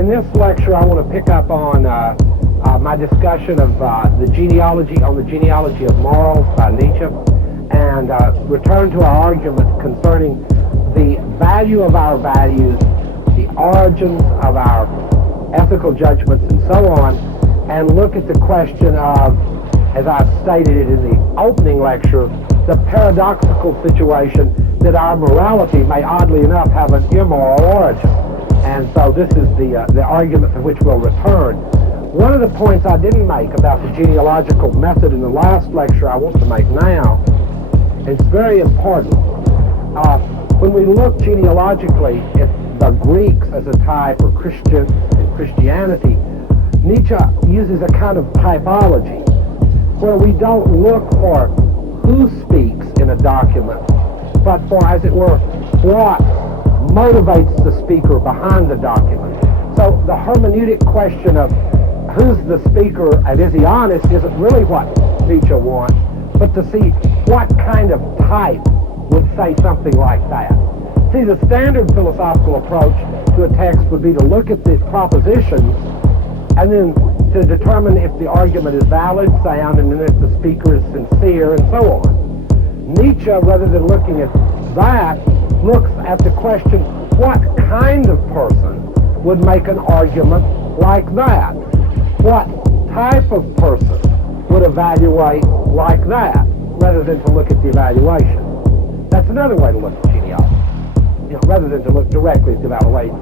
In this lecture, I want to pick up on my discussion of the genealogy of morals by Nietzsche, and return to our argument concerning the value of our values, the origins of our ethical judgments, and so on, and look at the question of, as I've stated it in the opening lecture, the paradoxical situation that our morality may, oddly enough, have an immoral origin. And so this is the argument to which we'll return. One of the points I didn't make about the genealogical method in the last lecture I want to make now, and it's very important. When we look genealogically at the Greeks as a type, or Christianity, Nietzsche uses a kind of typology where we don't look for who speaks in a document, but for, as it were, what motivates the speaker behind the document. So the hermeneutic question of who's the speaker and is he honest isn't really what Nietzsche wants, but to see what kind of type would say something like that. See, the standard philosophical approach to a text would be to look at the propositions and then to determine if the argument is valid, sound, and then if the speaker is sincere, and so on. Nietzsche, rather than looking at that, looks at the question, what kind of person would make an argument like that? What type of person would evaluate like that, rather than to look at the evaluation? That's another way to look at genealogy. Rather than to look directly at the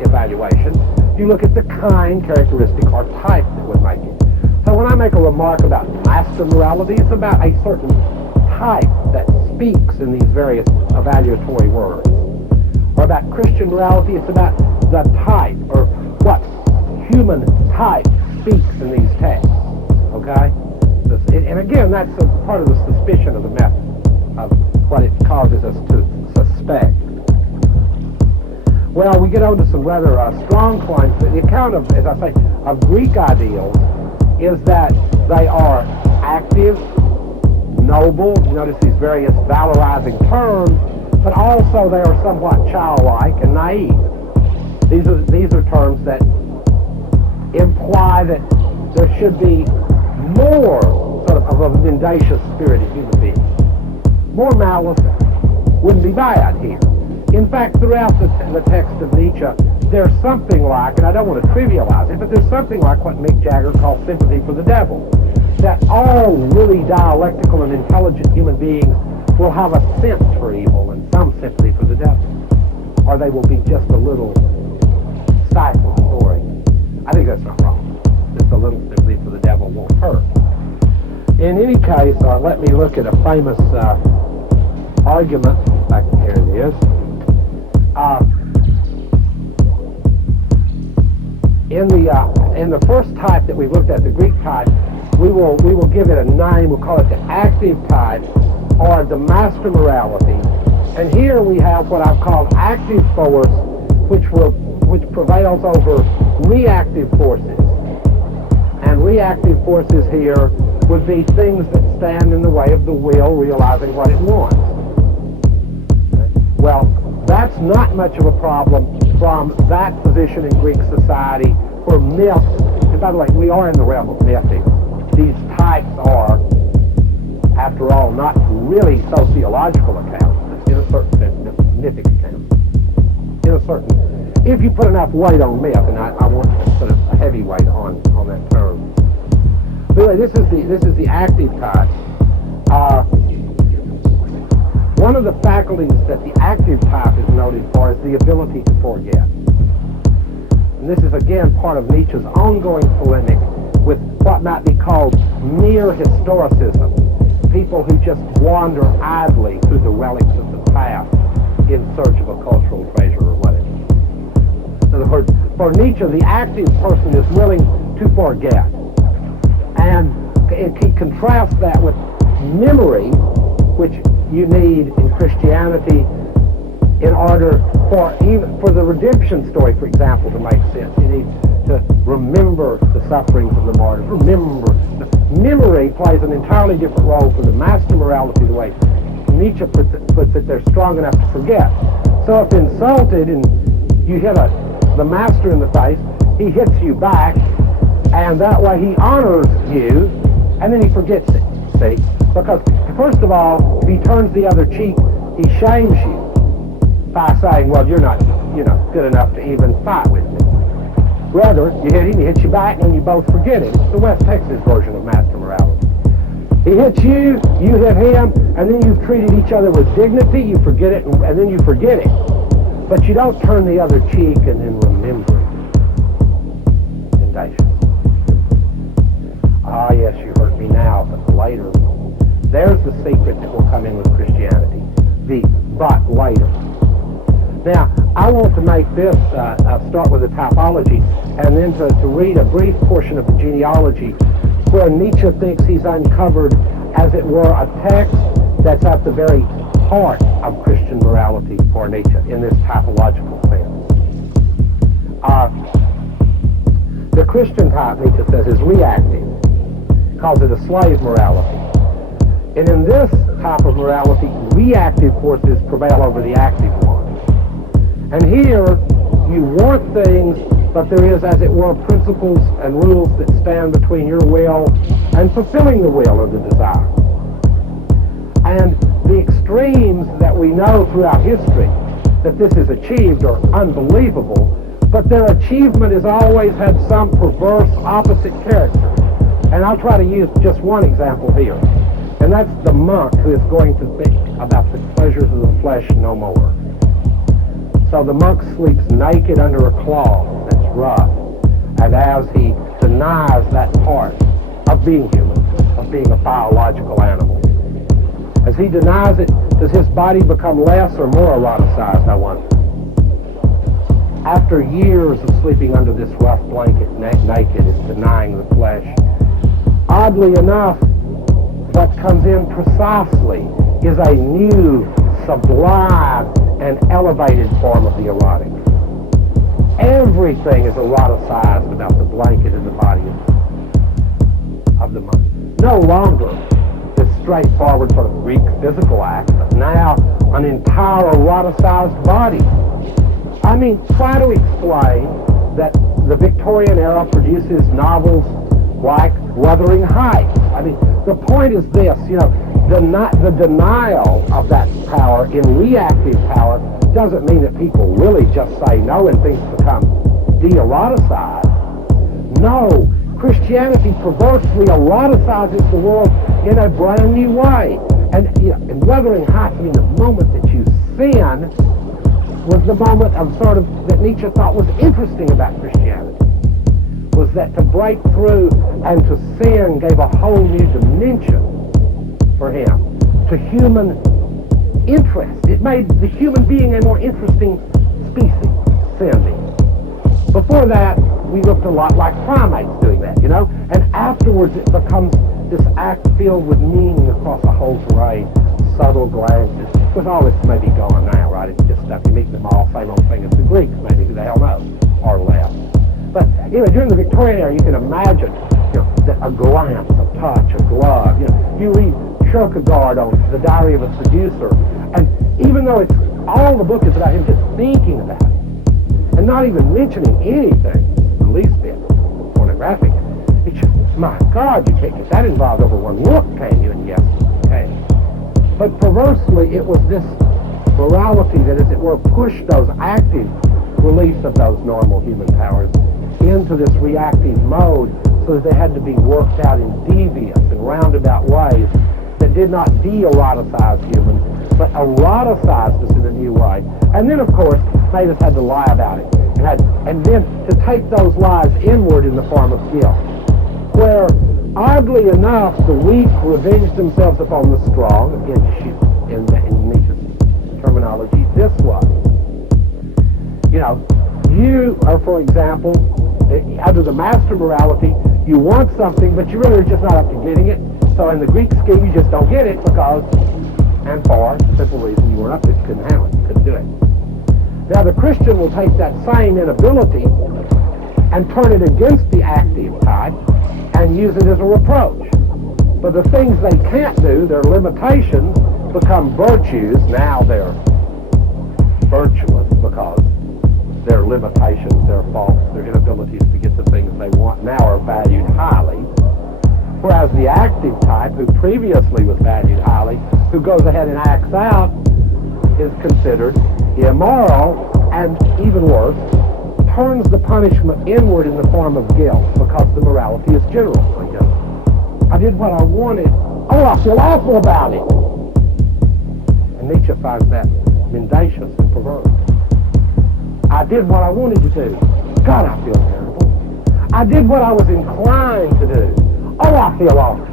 evaluation, you look at the kind, characteristic, or type that would make it. So when I make a remark about master morality, it's about a certain type that speaks in these various evaluatory words. Or about Christian morality, it's about the type, or what human type speaks in these texts. Okay? And again, that's a part of the suspicion of the method, of what it causes us to suspect. Well, we get on to some rather strong points. The account of, as I say, of Greek ideals is that they are active, noble. You notice these various valorizing terms, but also they are somewhat childlike and naive. These are terms that imply that there should be more sort of a mendacious spirit in human beings. More malice wouldn't be bad here. In fact, throughout the text of Nietzsche, there's something like, and I don't want to trivialize it, but there's something like what Mick Jagger called sympathy for the devil. That all really dialectical and intelligent human beings will have a sense for evil and some sympathy for the devil. Or they will be just a little stifled and boring. I think that's not wrong. Just a little sympathy for the devil won't hurt. In any case, let me look at a famous argument. Back here it is. In the first type that we looked at, the Greek type, we will give it a name. We'll call it the active type, or the master morality. And here we have what I've called active force, which prevails over reactive forces. And reactive forces here would be things that stand in the way of the will realizing what it wants. Well, that's not much of a problem from that position in Greek society for myths. And by the way, we are in the realm of myth here. These types are, after all, not really sociological accounts, in a certain sense, mythic accounts. In a certain, if you put enough weight on myth, and I want to put a heavy weight on that term. But anyway, this is the active type. One of the faculties that the active type is noted for is the ability to forget. And this is again part of Nietzsche's ongoing polemic with what might be called mere historicism, people who just wander idly through the relics of the past in search of a cultural treasure or whatever. In other words, for Nietzsche, the active person is willing to forget. And he contrasts that with memory, which you need in Christianity in order for the redemption story, for example, to make sense. You need to remember the sufferings of the martyrs. Remember. Memory plays an entirely different role for the master morality, the way Nietzsche puts it, they're strong enough to forget. So if insulted and you hit the master in the face, he hits you back, and that way he honors you, and then he forgets it, see? Because, first of all, if he turns the other cheek, he shames you by saying, well, you're not, good enough to even fight with me. Rather, you hit him, he hits you back, and you both forget it. It's the West Texas version of master morality. He hits you, you hit him, and then you've treated each other with dignity, you forget it, and then you forget it. But you don't turn the other cheek and then remember it. Invasion. Ah, yes, you hurt me now, but later. There's the secret that will come in with Christianity. The but later. Now, I want to make this, start with the typology, and then to read a brief portion of the genealogy where Nietzsche thinks he's uncovered, as it were, a text that's at the very heart of Christian morality for Nietzsche in this typological sense. The Christian type, Nietzsche says, is reactive. He calls it a slave morality. And in this type of morality, reactive forces prevail over the active ones. And here, you want things, but there is, as it were, principles and rules that stand between your will and fulfilling the will or the desire. And the extremes that we know throughout history that this is achieved are unbelievable, but their achievement has always had some perverse opposite character. And I'll try to use just one example here. And that's the monk who is going to think about the pleasures of the flesh no more. So the monk sleeps naked under a cloth that's rough, and as he denies that part of being human, of being a biological animal, as he denies it, does his body become less or more eroticized, I wonder? After years of sleeping under this rough blanket naked and denying the flesh, oddly enough, what comes in precisely is a new, sublime, and elevated form of the erotic. Everything is eroticized about the blanket and the body of the monk. No longer this straightforward sort of Greek physical act, but now an entire eroticized body. I mean, try to explain that the Victorian era produces novels like Wuthering Heights. I mean, the point is this, the denial of that power in reactive power doesn't mean that people really just say no and things become de-eroticized. No, Christianity perversely eroticizes the world in a brand new way. And in Wuthering Heights, I mean, the moment that you sin was the moment of sort of that Nietzsche thought was interesting about Christianity. Was that to break through and to sin gave a whole new dimension for him to human interest. It made the human being a more interesting species, sin did. Before that, we looked a lot like primates doing that, and afterwards it becomes this act filled with meaning across a whole array of subtle glances. With all this may be gone now, right? It's just stuff. You meet them all, same old thing as the Greeks, maybe, who the hell knows, or less. But during the Victorian era, you can imagine that a glance, a touch, a glove. You read Kierkegaard on The Diary of a Seducer, and even though it's all the book is about him just thinking about it, and not even mentioning anything, the least bit, pornographic, it's just, my God, you can't get that involved over one look, can you? And yes, okay. But perversely, it was this morality that, as it were, pushed those active release of those normal human powers into this reactive mode, so that they had to be worked out in devious and roundabout ways that did not de-eroticize humans, but eroticized us in a new way. And then, of course, made us had to lie about it. And then to take those lies inward in the form of guilt, where, oddly enough, the weak revenged themselves upon the strong, again, in Nietzsche's terminology, this way. You are, for example, under the master morality, you want something, but you really are just not up to getting it. So in the Greek scheme, you just don't get it because, and for the simple reason, you weren't up to it, you couldn't handle it, you couldn't do it. Now the Christian will take that same inability and turn it against the active type and use it as a reproach. But the things they can't do, their limitations, become virtues. Now they're virtuous because their limitations, their faults, their inabilities to reactive type, who previously was valued highly, who goes ahead and acts out, is considered immoral, and even worse, turns the punishment inward in the form of guilt, because the morality is general. I did what I wanted. Oh, I feel awful about it. And Nietzsche finds that mendacious and perverse. I did what I wanted to do. God, I feel terrible. I did what I was inclined to do. Oh, I feel awful.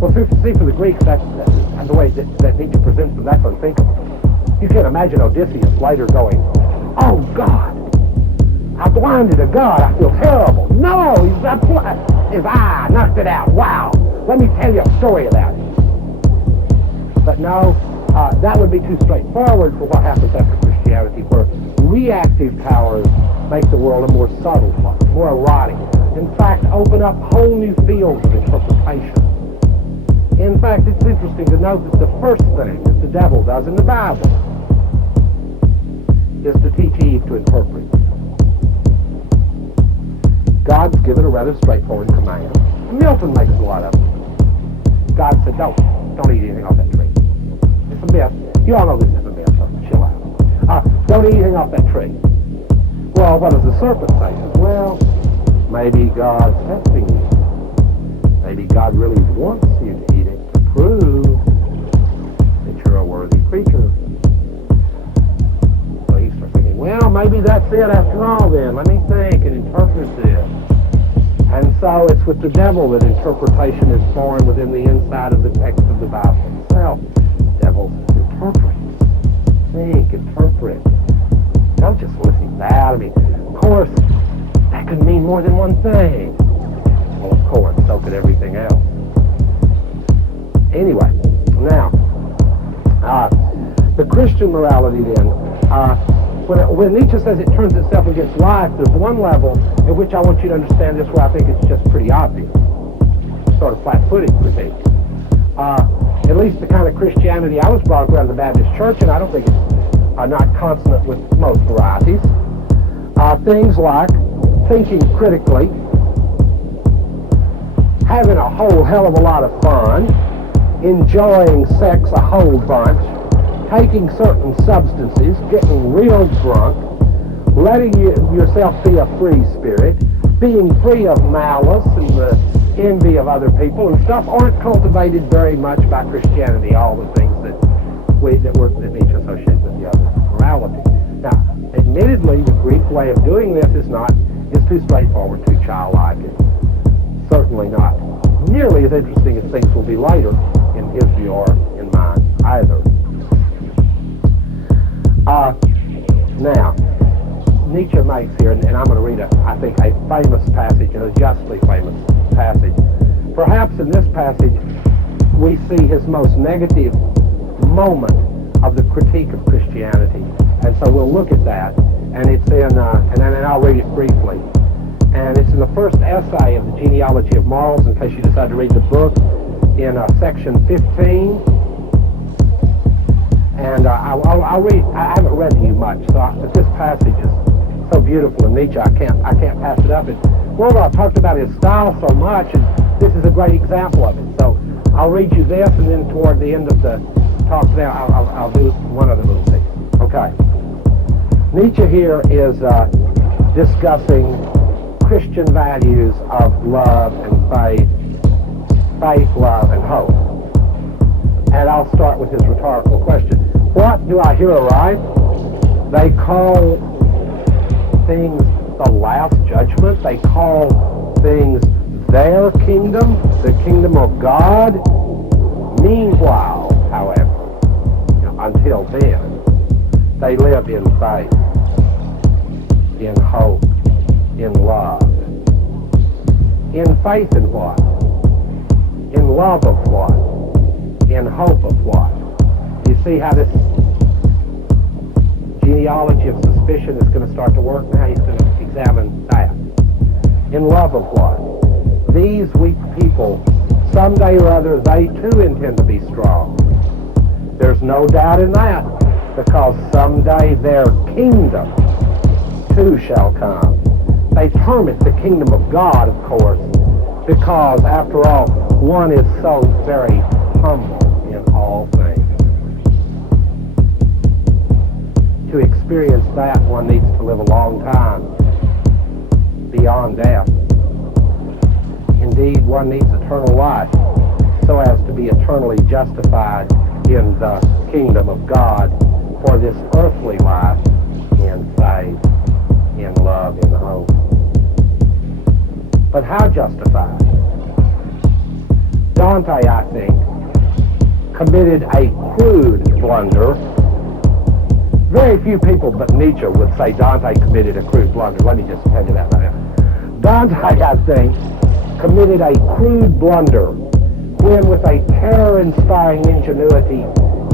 Well, see, for the Greeks, that's the way that Nietzsche presents them, that's unthinkable. You can't imagine Odysseus later going, oh, God, I blinded a god, I feel terrible. No, his eye knocked it out. Wow, let me tell you a story about it. But no, that would be too straightforward for what happens after Christianity, where reactive powers make the world a more subtle place, more erotic. In fact, open up whole new fields of interpretation. In fact, it's interesting to note that the first thing that the devil does in the Bible is to teach Eve to interpret. God's given a rather straightforward command. Milton makes a lot of it. God said, don't eat anything off that tree. It's a myth. You all know this is a myth, so chill out. Don't eat anything off that tree. Well, what does the serpent say? Well, maybe God's testing you. Maybe God really wants you to eat it to prove that you're a worthy creature. So you start thinking, well, maybe that's it after all then. Let me think and interpret this. And so it's with the devil that interpretation is born within the inside of the text of the Bible itself. The devil says, interpret. Think, interpret. Don't just listen to that. I mean, of course, that could mean more than one thing. Well, of course, so could everything else. Anyway, now, the Christian morality then, when Nietzsche says it turns itself against life, there's one level in which I want you to understand this where I think it's just pretty obvious. Sort of flat-footed critique. At least the kind of Christianity I was brought up around the Baptist church, and I don't think it's not consonant with most varieties. Things like thinking critically, having a whole hell of a lot of fun, enjoying sex a whole bunch, taking certain substances, getting real drunk, letting yourself be a free spirit, being free of malice and the envy of other people and stuff aren't cultivated very much by Christianity, all the things that Nietzsche associates with the other morality. Now, admittedly, the Greek way of doing this is too straightforward, too childlike, and certainly not nearly as interesting as things will be later in his view or in mine either. Now, Nietzsche makes here, and I'm going to read I think a famous passage, and a justly famous passage. Perhaps in this passage we see his most negative moment of the critique of Christianity. And so we'll look at that, and it's in, and I'll read it briefly. And it's in the first essay of the Genealogy of Morals, in case you decide to read the book, in section 15. And I'll read. I haven't read to you much, but this passage is so beautiful in Nietzsche. I can't pass it up. And moreover, I've talked about his style so much, and this is a great example of it. So I'll read you this, and then toward the end of the talk now, I'll do one other little thing. Okay. Nietzsche here is discussing Christian values of love and faith, love, and hope. And I'll start with his rhetorical question. What do I here arrive? They call things the last judgment. They call things their kingdom, the kingdom of God. Meanwhile, however, until then, they live in faith, in hope, in love. In faith in what? In love of what? In hope of what? You see how this genealogy of suspicion is going to start to work now? He's going to examine that. In love of what? These weak people, someday or other, they too intend to be strong. There's no doubt in that, because someday their kingdom too shall come. They term it the kingdom of God, of course, because, after all, one is so very humble in all things. To experience that, one needs to live a long time beyond death. Indeed, one needs eternal life so as to be eternally justified in the kingdom of God for this earthly life in faith, in love, in hope. But how justified? Dante, I think, committed a crude blunder. Very few people but Nietzsche would say Dante committed a crude blunder. Let me just tell you that right now. Dante, I think, committed a crude blunder when, with a terror-inspiring ingenuity,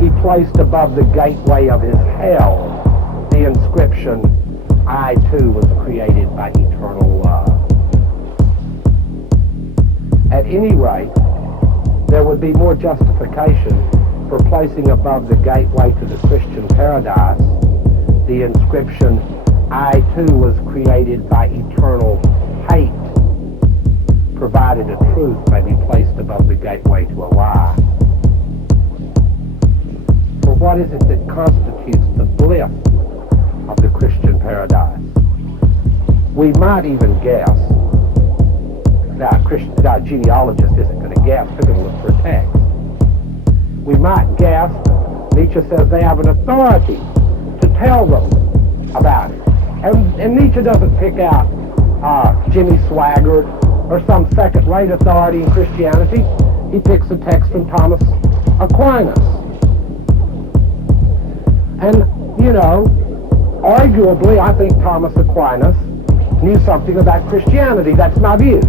he placed above the gateway of his hell the inscription, "I too was created by eternal love." At any rate, there would be more justification for placing above the gateway to the Christian paradise the inscription, "I too was created by eternal hate," provided a truth may be placed above the gateway to a lie. For what is it that constitutes the bliss of the Christian paradise? We might even guess. Now, a genealogist isn't going to guess, they're going to look for a text. We might guess, Nietzsche says they have an authority to tell them about it. And Nietzsche doesn't pick out Jimmy Swaggart or some second-rate authority in Christianity. He picks a text from Thomas Aquinas. And, you know, arguably, I think Thomas Aquinas knew something about Christianity. That's my view.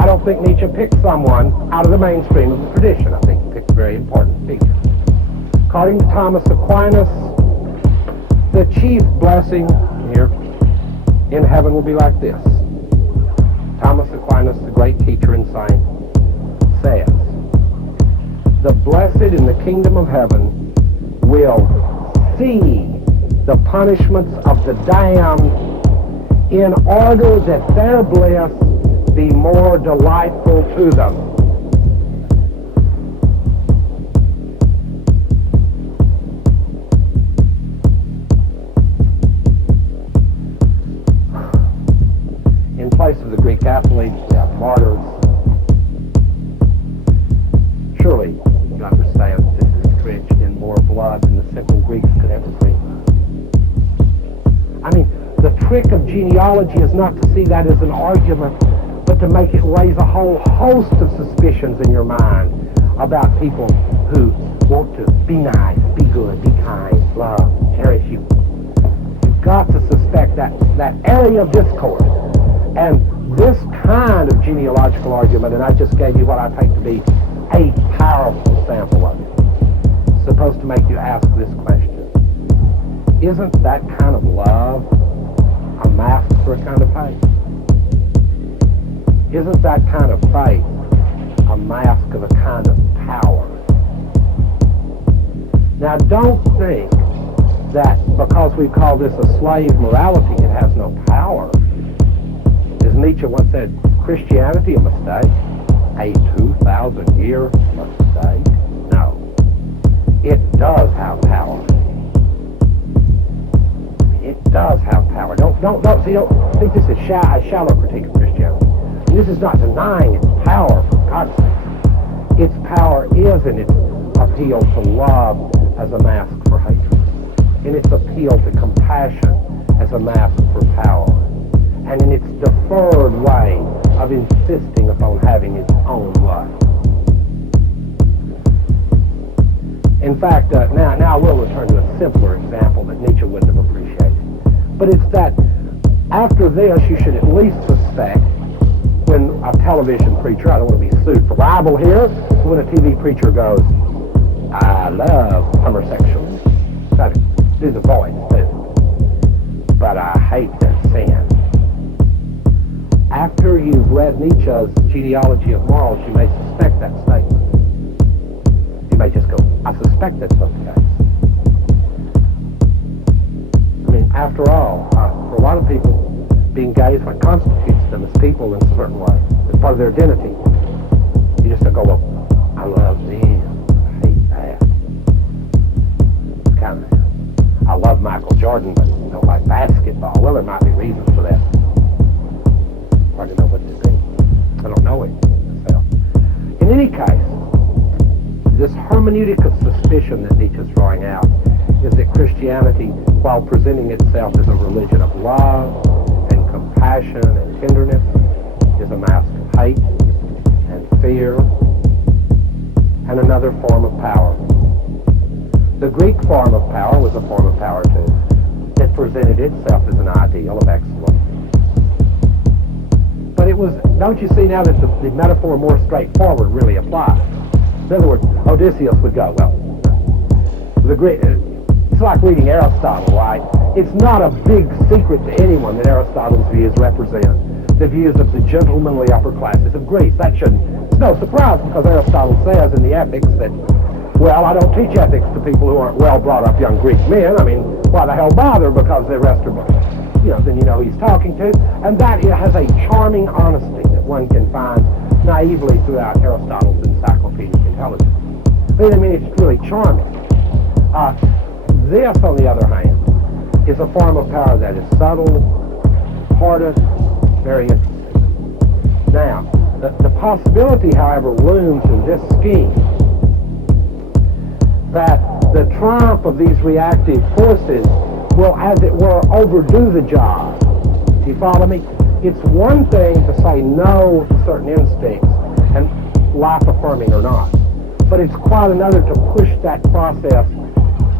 I don't think Nietzsche picked someone out of the mainstream of the tradition. I think he picked a very important figure. According to Thomas Aquinas, the chief blessing here in heaven will be like this. Thomas Aquinas, the great teacher and saint, says, "The blessed in the kingdom of heaven will see the punishments of the damned in order that their bliss be more delightful to them." In place of the Greek athletes, we have martyrs. Surely you understand that this is drenched in more blood than the simple Greeks could ever bring. I mean, the trick of genealogy is not to see that as an argument, but to make it raise a whole host of suspicions in your mind about people who want to be nice, be good, be kind, love, cherish you. You've got to suspect that area of discord. And this kind of genealogical argument, and I just gave you what I take to be a powerful sample of it, is supposed to make you ask this question. Isn't that kind of love a mask for a kind of hate? Isn't that kind of faith a mask of a kind of power? Now, don't think that because we call this a slave morality, it has no power. As Nietzsche once said, Christianity a mistake? A 2,000-year mistake? No. It does have power. It does have power. Don't think this is a shallow critique of Christianity. And this is not denying its power, for God's sake. Its power is in its appeal to love as a mask for hatred, in its appeal to compassion as a mask for power, and in its deferred way of insisting upon having its own way. In fact, now I will return to a simpler example that Nietzsche wouldn't have appreciated. But it's that after this, you should at least suspect when a television preacher, I don't want to be sued for libel here, but when a TV preacher goes, "I love homosexuals," try to do the voice too, "but I hate their sin." After you've read Nietzsche's Genealogy of Morals, you may suspect that statement. You may just go, "I suspect that's not the case." I mean, after all, for a lot of people, being gay is what constitutes them as people in a certain way. It's part of their identity. You just don't go, well, I love them, I hate that. It's kind of, I love Michael Jordan, but don't like basketball. Well, there might be reasons for that. Hard to know what to think. I don't know it myself. In any case, this hermeneutic of suspicion that Nietzsche is drawing out is that Christianity, while presenting itself as a religion of love and compassion and tenderness, is a mask of hate and fear and another form of power. The Greek form of power was a form of power too. It presented itself as an ideal of excellence. But it was, don't you see now that the metaphor more straightforward really applies? In other words, Odysseus would go, well, the Greek, it's like reading Aristotle, right? It's not a big secret to anyone that Aristotle's views represent the views of the gentlemanly upper classes of Greece. That shouldn't, it's no surprise because Aristotle says in the Ethics that, well, I don't teach ethics to people who aren't well brought up young Greek men. I mean, why the hell bother? Because the rest are, then you know who he's talking to. And that it has a charming honesty that one can find naively throughout Aristotle's encyclopedic intelligence. I mean, it's really charming. This, on the other hand, is a form of power that is subtle, hardened, very interesting. Now, the possibility, however, looms in this scheme that the triumph of these reactive forces will, as it were, overdo the job. Do you follow me? It's one thing to say no to certain instincts, and life-affirming or not, but it's quite another to push that process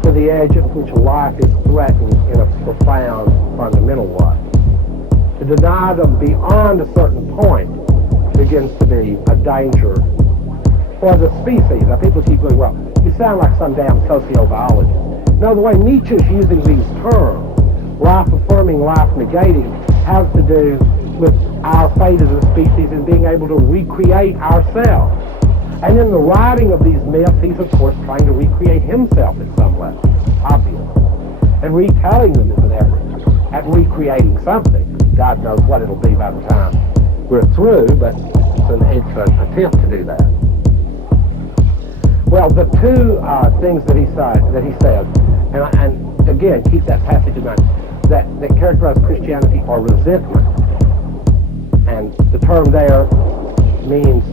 to the edge at which life is threatened in a profound, fundamental way. To deny them beyond a certain point begins to be a danger for the species. Now, people keep going, well, you sound like some damn sociobiologist. No, the way Nietzsche is using these terms, life-affirming, life-negating, has to do with our fate as a species and being able to recreate ourselves. And in the writing of these myths, he's, of course, trying to recreate himself in some way, obviously. And retelling them is an effort at recreating something. God knows what it'll be by the time we're through, but it's an attempt to do that. Well, the two things that he says, and again, keep that passage in mind, that characterize Christianity are resentment. And the term there means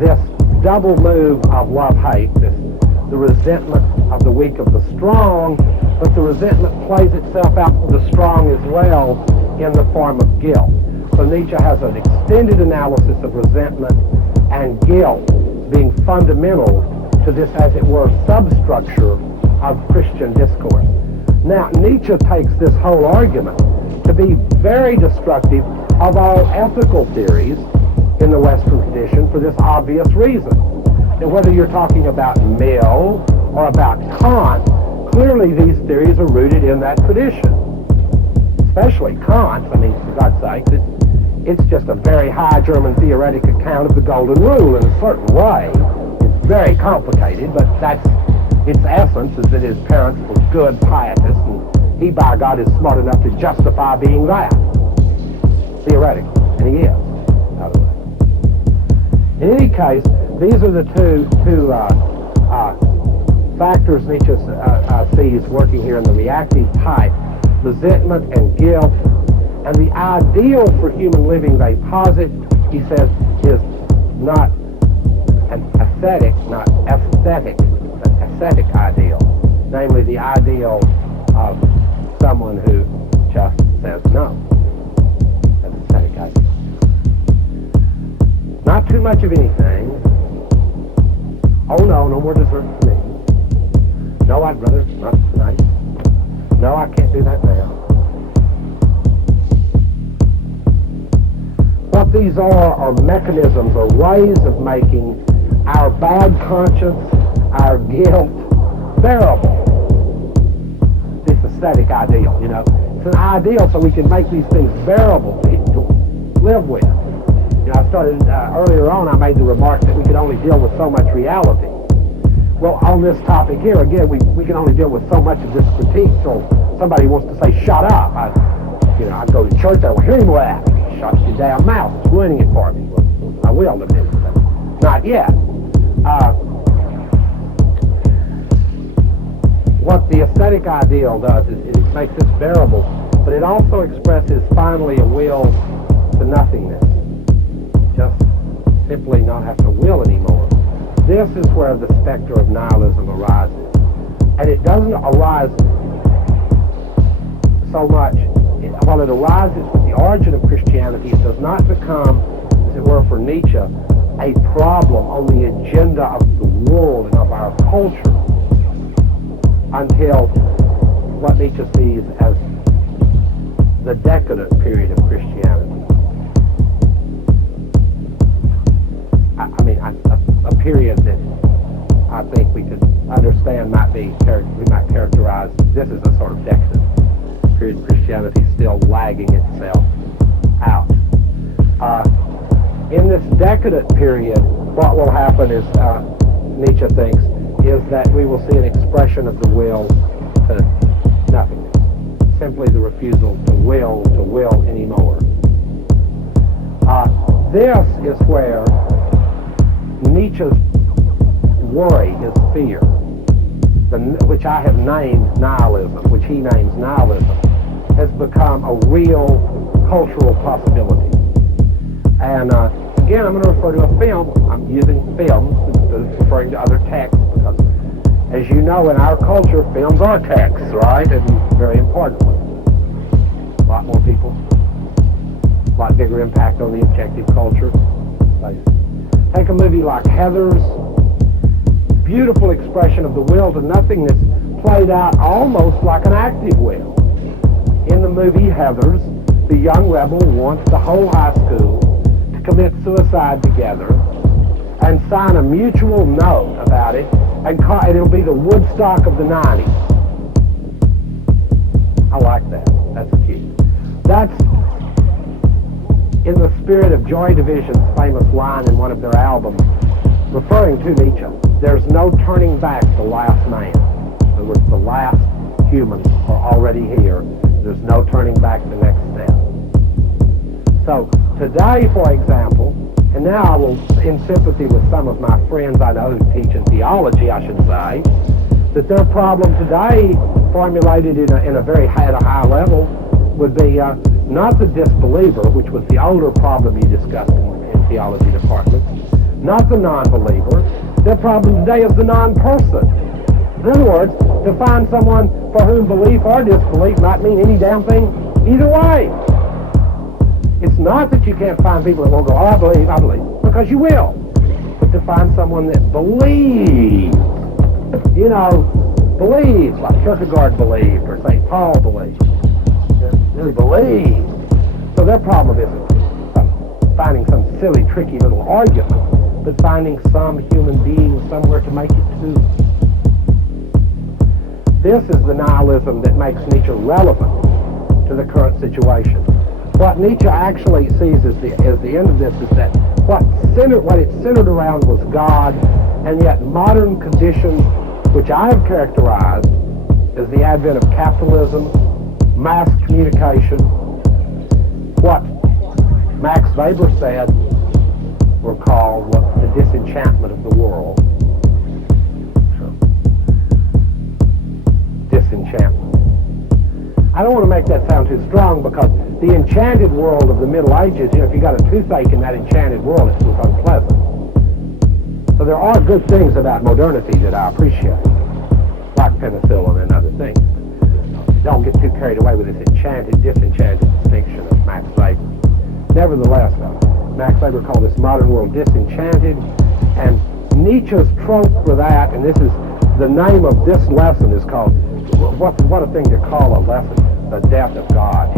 this double move of love-hate, the resentment of the weak of the strong, but the resentment plays itself out for the strong as well in the form of guilt. So Nietzsche has an extended analysis of resentment and guilt being fundamental to this, as it were, substructure of Christian discourse. Now, Nietzsche takes this whole argument to be very destructive of all ethical theories in the Western tradition for this obvious reason. And whether you're talking about Mill or about Kant, clearly these theories are rooted in that tradition. Especially Kant, I mean, for God's sake, it's just a very high German theoretic account of the Golden Rule in a certain way. It's very complicated, but that's its essence, is that his parents were good pietists, and he, by God, is smart enough to justify being that. Theoretically. And he is, by the way. In any case, these are the two factors Nietzsche sees working here in the reactive type: resentment and guilt. And the ideal for human living they posit, he says, is not an ascetic, not aesthetic, but ascetic ideal. Namely, the ideal of someone who just says no. That's ascetic ideal. Not too much of anything. Oh no, no more dessert for me. No, I'd rather not tonight. No, I can't do that now. What these are mechanisms or ways of making our bad conscience, our guilt, bearable. This aesthetic ideal, you know. It's an ideal so we can make these things bearable to live with. You know, I started earlier on, I made the remark that we could only deal with so much reality. Well, on this topic here, again, we can only deal with so much of this critique till somebody wants to say, shut up. I'd go to church, I'd go, hear him laugh. Shut your damn mouth, it's ruining it for me. Well, I will in a minute, but not yet. What the aesthetic ideal does is it makes this bearable, but it also expresses finally a will to nothingness. Just simply not have to will anymore. This is where the specter of nihilism arises. And it doesn't arise so much, while it arises with the origin of Christianity, it does not become, as it were for Nietzsche, a problem on the agenda of the world and of our culture until what Nietzsche sees as the decadent period of Christianity. A period that I think we could understand we might characterize this as a sort of decadent period of Christianity, still lagging itself out. In this decadent period, what will happen is, Nietzsche thinks, is that we will see an expression of the will to nothingness. Simply the refusal to will anymore. This is where Nietzsche's worry, his fear, which I have named nihilism, which he names nihilism, has become a real cultural possibility. And again, I'm going to refer to a film. I'm using film instead of referring to other texts because, as you know, in our culture, films are texts, right? And very important ones. A lot more people, a lot bigger impact on the objective culture. Take a movie like Heathers. Beautiful expression of the will to nothingness played out almost like an active will. In the movie Heathers, the young rebel wants the whole high school to commit suicide together and sign a mutual note about it, and it'll be the Woodstock of the 90s. I like that. That's cute. That's in the spirit of Joy Division's famous line in one of their albums, referring to Nietzsche. There's no turning back the last man. In other words, the last humans are already here. There's no turning back the next step. So today, for example, and now I will, in sympathy with some of my friends I know who teach in theology, I should say, that their problem today, formulated at a high level, would be not the disbeliever, which was the older problem you discussed in theology departments, not the non-believer. Their problem today is the non-person. In other words, to find someone for whom belief or disbelief might mean any damn thing either way. It's not that you can't find people that won't go, I believe, because you will. But to find someone that believes, believes, like Kierkegaard believed or St. Paul believed, really believes. So their problem isn't finding some silly, tricky little argument, but finding some human being somewhere to make it to. This is the nihilism that makes Nietzsche relevant to the current situation. What Nietzsche actually sees as the end of this is that what it centered around was God, and yet modern conditions, which I have characterized as the advent of capitalism, mass communication, what Max Weber said were called the disenchantment of the world. Disenchantment. I don't want to make that sound too strong because the enchanted world of the Middle Ages, if you got a toothache in that enchanted world, it was unpleasant. So there are good things about modernity that I appreciate, like penicillin and other things. Don't get too carried away with this enchanted, disenchanted distinction of Max Weber. Nevertheless, Max Weber called this modern world disenchanted, and Nietzsche's trope for that, and this is the name of this lesson, is called, what a thing to call a lesson, the death of God.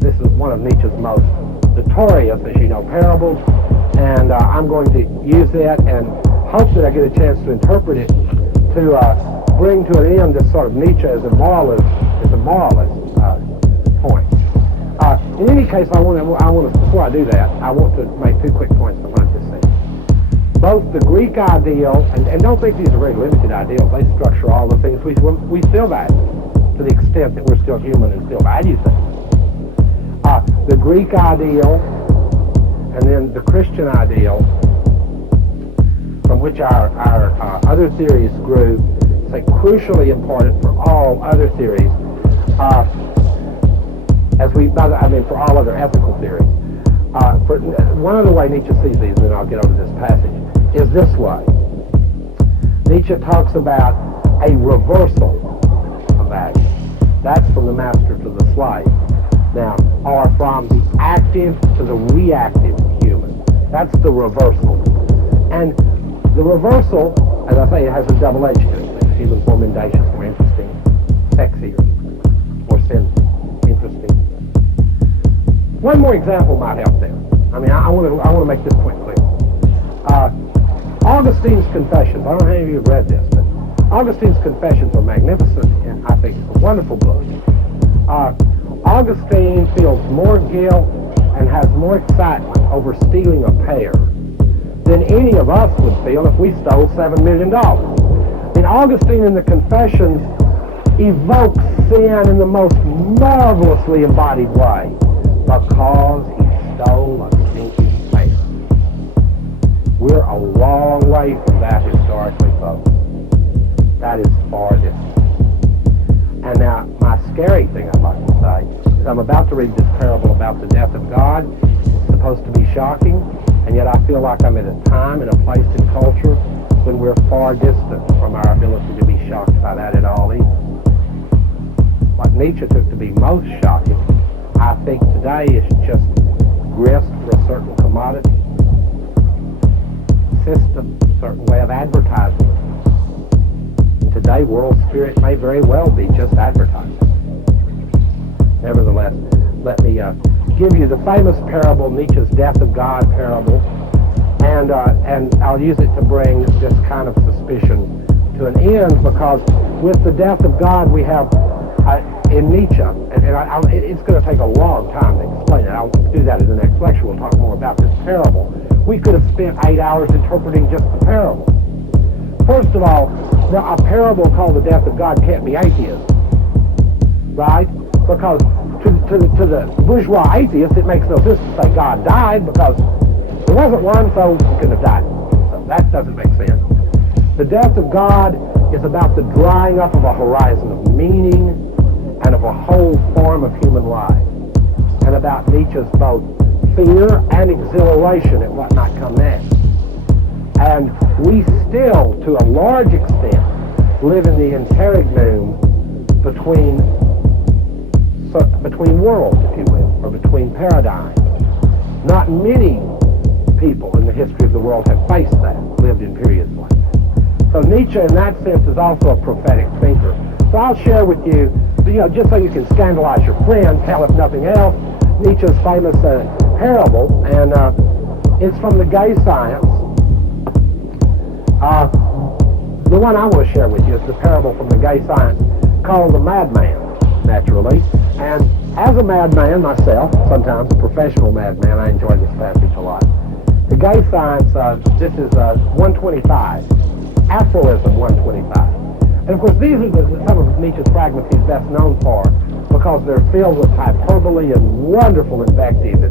This is one of Nietzsche's most notorious, as you know, parables, and I'm going to use it and hope that I get a chance to interpret it to bring to an end this sort of Nietzsche as a moralist point. In any case, I want to, before I do that, I want to make two quick points on what I just said. Both the Greek ideal, and don't think these are very limited ideals, they structure all the things we still value to the extent that we're still human and still value things. The Greek ideal and then the Christian ideal, from which our other theories grew, say crucially important for all other theories, for all other ethical theories. One other way Nietzsche sees these, and then I'll get over this passage, is this way. Nietzsche talks about a reversal of value. That's from the master to the slave. Now, or from the active to the reactive human. That's the reversal. And the reversal, as I say, it has a double edge to it. It makes human more mendacious, more interesting, sexier, more sinful, interesting. One more example might help there. I mean, I want to make this point clear. Augustine's Confessions. I don't know how many of you have read this, but Augustine's Confessions are magnificent, and I think it's a wonderful book. Augustine feels more guilt and has more excitement over stealing a pear than any of us would feel if we stole $7 million. And Augustine in the Confessions evokes sin in the most marvelously embodied way because he stole a stinking pear. We're a long way from that historically, folks. That is far distant. And now, my scary thing I'd like to say is I'm about to read this parable about the death of God. It's supposed to be shocking, and yet I feel like I'm at a time and a place in culture when we're far distant from our ability to be shocked by that at all either. What Nietzsche took to be most shocking, I think today is just grist for a certain commodity, system, a certain way of advertising. Today, world spirit may very well be just advertising. Nevertheless, let me give you the famous parable, Nietzsche's Death of God parable, and I'll use it to bring this kind of suspicion to an end, because with the death of God we have in Nietzsche, and it's going to take a long time to explain it. I'll do that in the next lecture. We'll talk more about this parable. We could have spent 8 hours interpreting just the parable. First of all, a parable called the death of God can't be atheism, right? Because to the bourgeois atheist, it makes no sense to say God died, because there wasn't one, so he couldn't have died. So that doesn't make sense. The death of God is about the drying up of a horizon of meaning and of a whole form of human life, and about Nietzsche's both fear and exhilaration at what might come next. And we still, to a large extent, live in the interregnum between worlds, if you will, or between paradigms. Not many people in the history of the world have faced that, lived in periods like that. So Nietzsche, in that sense, is also a prophetic thinker. So I'll share with you, just so you can scandalize your friends, hell, if nothing else, Nietzsche's famous parable, and it's from the Gay Science. The one I want to share with you is the parable from the Gay Science called The Madman, naturally. And as a madman myself, sometimes a professional madman, I enjoy this passage a lot. The Gay Science, this is 125, aphorism 125. And of course these are some of Nietzsche's fragments he's best known for, because they're filled with hyperbole and wonderful invective.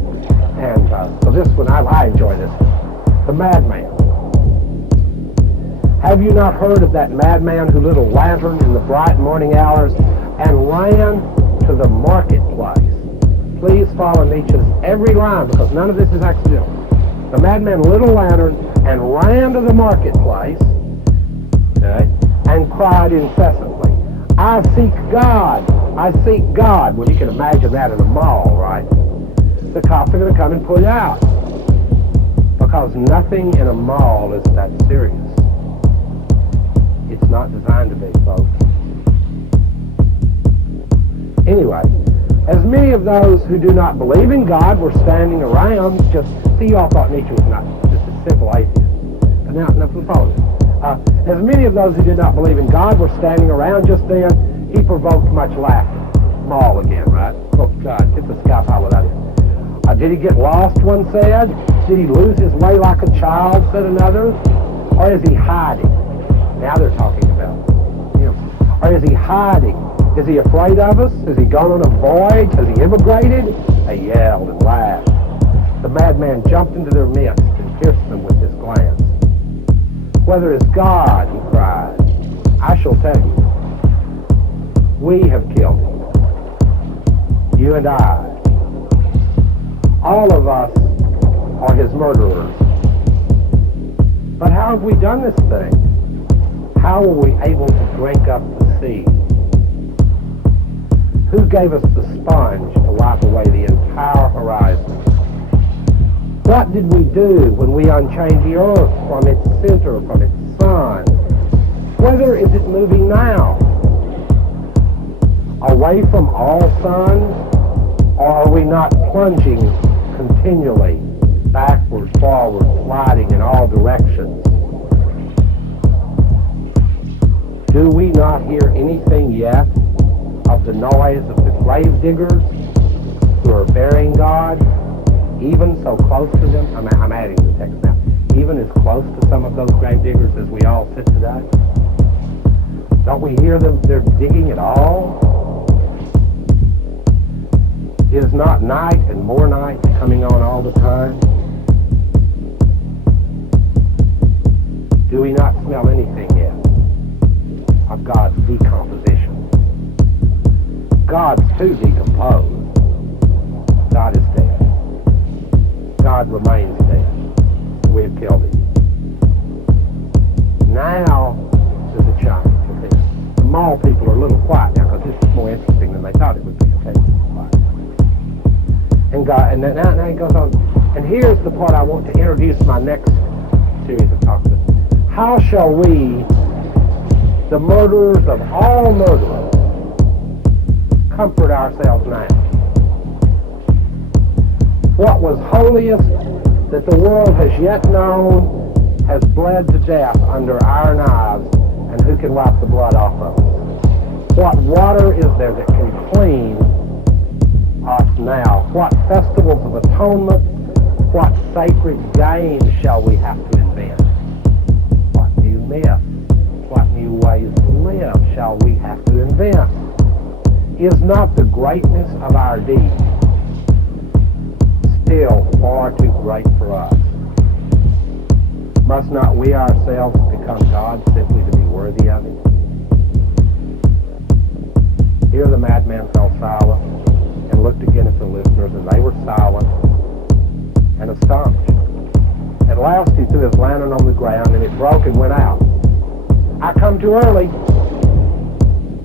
And so this one, I enjoy this one. The Madman. Have you not heard of that madman who lit a lantern in the bright morning hours and ran to the marketplace? Please follow Nietzsche's every line, because none of this is accidental. The madman lit a lantern and ran to the marketplace, okay, and cried incessantly, I seek God, I seek God. Well, you can imagine that in a mall, right? The cops are going to come and pull you out, because nothing in a mall is that serious. It's not designed to be, folks. Anyway, as many of those who do not believe in God were standing around, you all thought Nietzsche was not just a simple atheist. But now follow this. As many of those who did not believe in God were standing around just then, he provoked much laughter. Mall again, right? Oh, God, get the sky pile without him. Did he get lost, one said? Did he lose his way like a child, said another? Or is he hiding? Now they're talking about, or is he hiding Is he afraid of us? Has he gone on a voyage? Has he immigrated? They yelled and laughed. The madman jumped into their midst and pierced them with his glance. Whether it's God, he cried, I shall tell you. We have killed him. You and I. All of us are his murderers. But how have we done this thing? How were we able to drink up the sea? Who gave us the sponge to wipe away the entire horizon? What did we do when we unchained the earth from its center, from its sun? Whither is it moving now? Away from all sun? Or are we not plunging continually, backward, forward, sliding in all directions? Do we not hear anything yet of the noise of the grave diggers who are burying God, even so close to them? I'm adding to the text now. Even as close to some of those grave diggers as we all sit today? Don't we hear them? They're digging at all? Is not night and more night coming on all the time? Do we not smell anything yet of God's decomposition? God's too decomposed. God is dead. God remains dead. We have killed him. Now there's a change to this. The mall people are a little quiet now because this is more interesting than they thought it would be. Okay, quiet. And God, and now he goes on. And here's the part I want to introduce my next series of talks with. How shall we, the murderers of all murderers, comfort ourselves now? What was holiest that the world has yet known has bled to death under our knives, and who can wipe the blood off of us? What water is there that can clean us now? What festivals of atonement, what sacred games shall we have to invent? What new myths, what new ways to live shall we have to invent? Is not the greatness of our deeds still far too great for us? Must not we ourselves become gods simply to be worthy of it? Here the madman fell silent and looked again at the listeners, and they were silent and astonished. At last he threw his lantern on the ground, and it broke and went out. I come too early.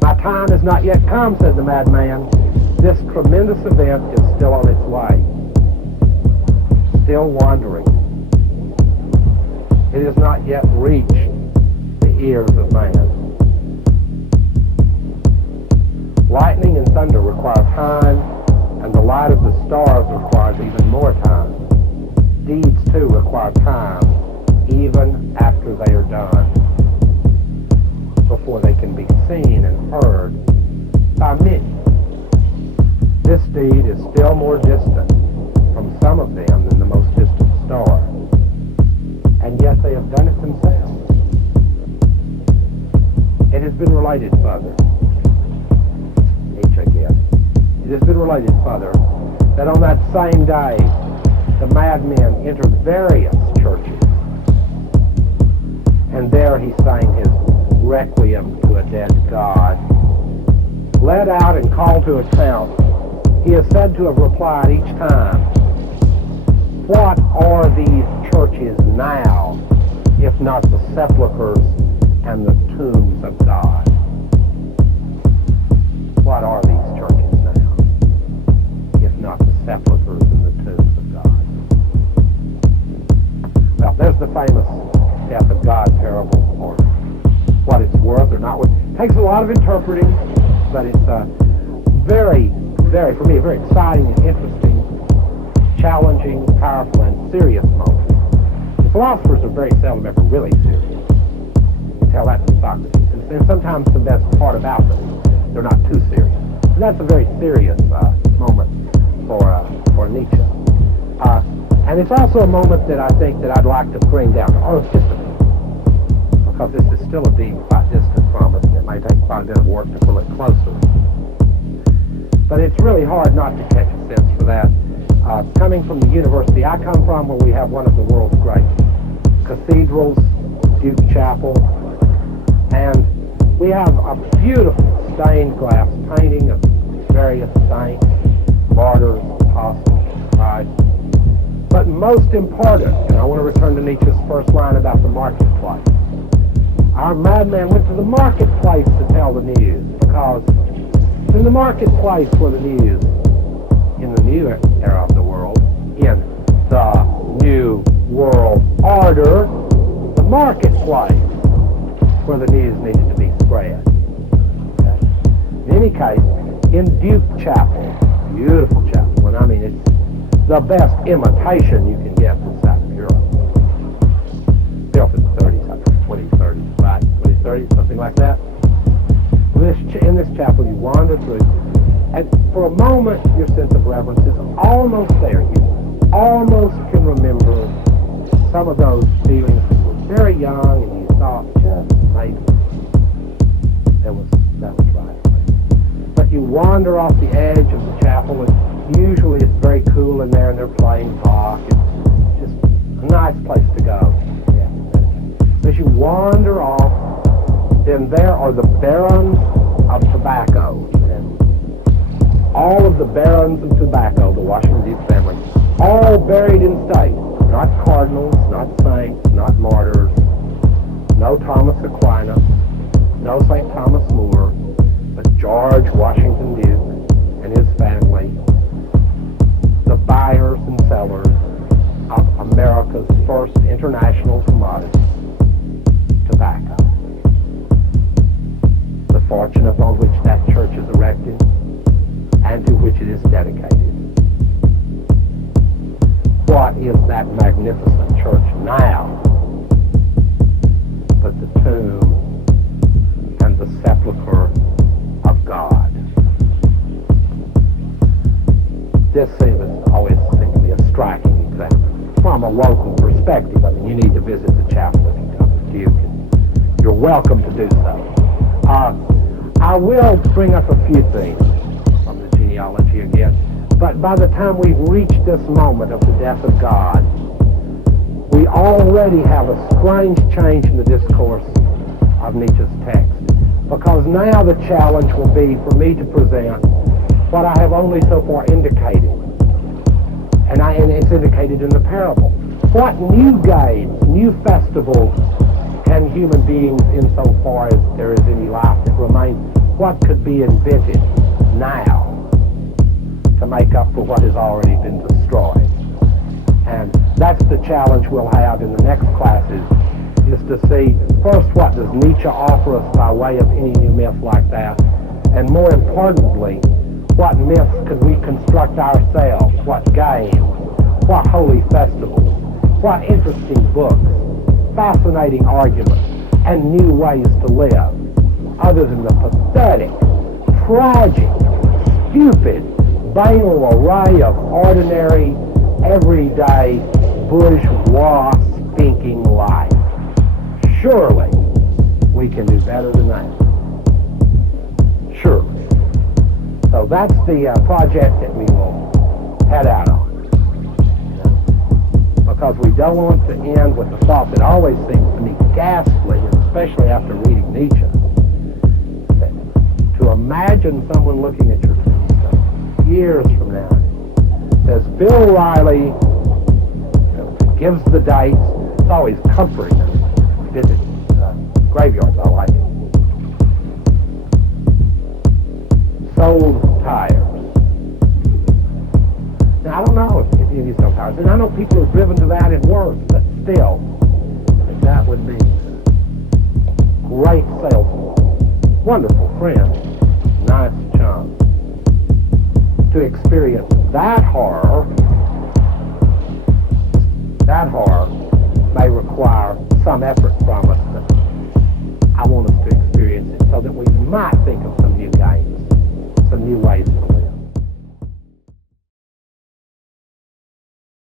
My time has not yet come, said the madman. This tremendous event is still on its way, still wandering. It has not yet reached the ears of man. Lightning and thunder require time, and the light of the stars requires even more time. Deeds, too, require time, even after they are done, before they can be seen and heard by many. This deed is still more distant from some of them than the most distant star, and yet they have done it themselves. It has been related further, Nietzsche again, it has been related further that on that same day the madman entered various churches, and there he sang his requiem to a dead God. Led out and called to account, he is said to have replied each time, what are these churches now, if not the sepulchres and the tombs of God? What are these churches now, if not the sepulchres and the tombs of God? Well, there's the famous death of God parable, or what it's worth or not worth. It takes a lot of interpreting, but it's very, for me, a very exciting and interesting, challenging, powerful, and serious moment. The philosophers are very seldom ever really serious. You can tell that from Socrates. And sometimes the best part about them, they're not too serious. And that's a very serious moment for Nietzsche. And it's also a moment that I think that I'd like to bring down to earth just a bit, because this is still a deep, quite distant promise, and it may take quite a bit of work to pull it closer. But it's really hard not to catch a sense for that. Coming from the university I come from, where we have one of the world's great cathedrals, Duke Chapel, and we have a beautiful stained glass painting of various saints, martyrs, apostles, Christ. But most important, and I want to return to Nietzsche's first line about the marketplace. Our madman went to the marketplace to tell the news, because it's in the marketplace where the news, in the new era of the world, in the new world order, the marketplace where the news needed to be spread. Okay? In any case, in Duke Chapel, beautiful chapel, and I mean it's the best imitation you can get from South Europe. Built in the 30s, 2030s, right? 2030s, something like that. In this chapel, you wander through, and for a moment, your sense of reverence is almost there. You almost can remember some of those feelings when you were very young, and you thought, just maybe that was right. But you wander off the edge of the chapel, and usually it's very cool in there, and they're playing Bach. It's just a nice place to go. Yeah. As you wander off, then there are the barons of tobacco. And all of the barons of tobacco, the Washington Duke family, all buried in state. Not cardinals, not saints, not martyrs, no Thomas Aquinas, no St. Thomas More, but George Washington Duke and his family, the buyers and sellers of America's first international commodity, tobacco. The fortune upon which that church is erected and to which it is dedicated. What is that magnificent church now but the tomb and the sepulcher of God? This always seemed to be a striking example from a local perspective. I mean, you need to visit the chapel if you come to Duke, and you're welcome to do so. I will bring up a few things from the genealogy again, but by the time we've reached this moment of the death of God, we already have a strange change in the discourse of Nietzsche's text, because now the challenge will be for me to present what I have only so far indicated, and it's indicated in the parable. What new games, new festivals can human beings, insofar as there is any life that remains, what could be invented now to make up for what has already been destroyed? And that's the challenge we'll have in the next classes, is to see, first, what does Nietzsche offer us by way of any new myth like that? And more importantly, what myths could we construct ourselves? What games? What holy festivals? What interesting books? Fascinating arguments? And new ways to live, other than the pathetic, tragic, stupid, banal array of ordinary, everyday, bourgeois, stinking life. Surely we can do better than that. Surely. So that's the project that we will head out on. Because we don't want to end with the thought that always seems to me ghastly, and especially after reading Nietzsche, that to imagine someone looking at your tombstone years from now says, Bill Riley, gives the dates. It's always comforting to visit graveyards. I like it. Sold tires. Now, I don't know if any of you sell tires, and I know people are driven to that in work, but still, that would be great salesman, wonderful friend, nice chum. To experience that horror may require some effort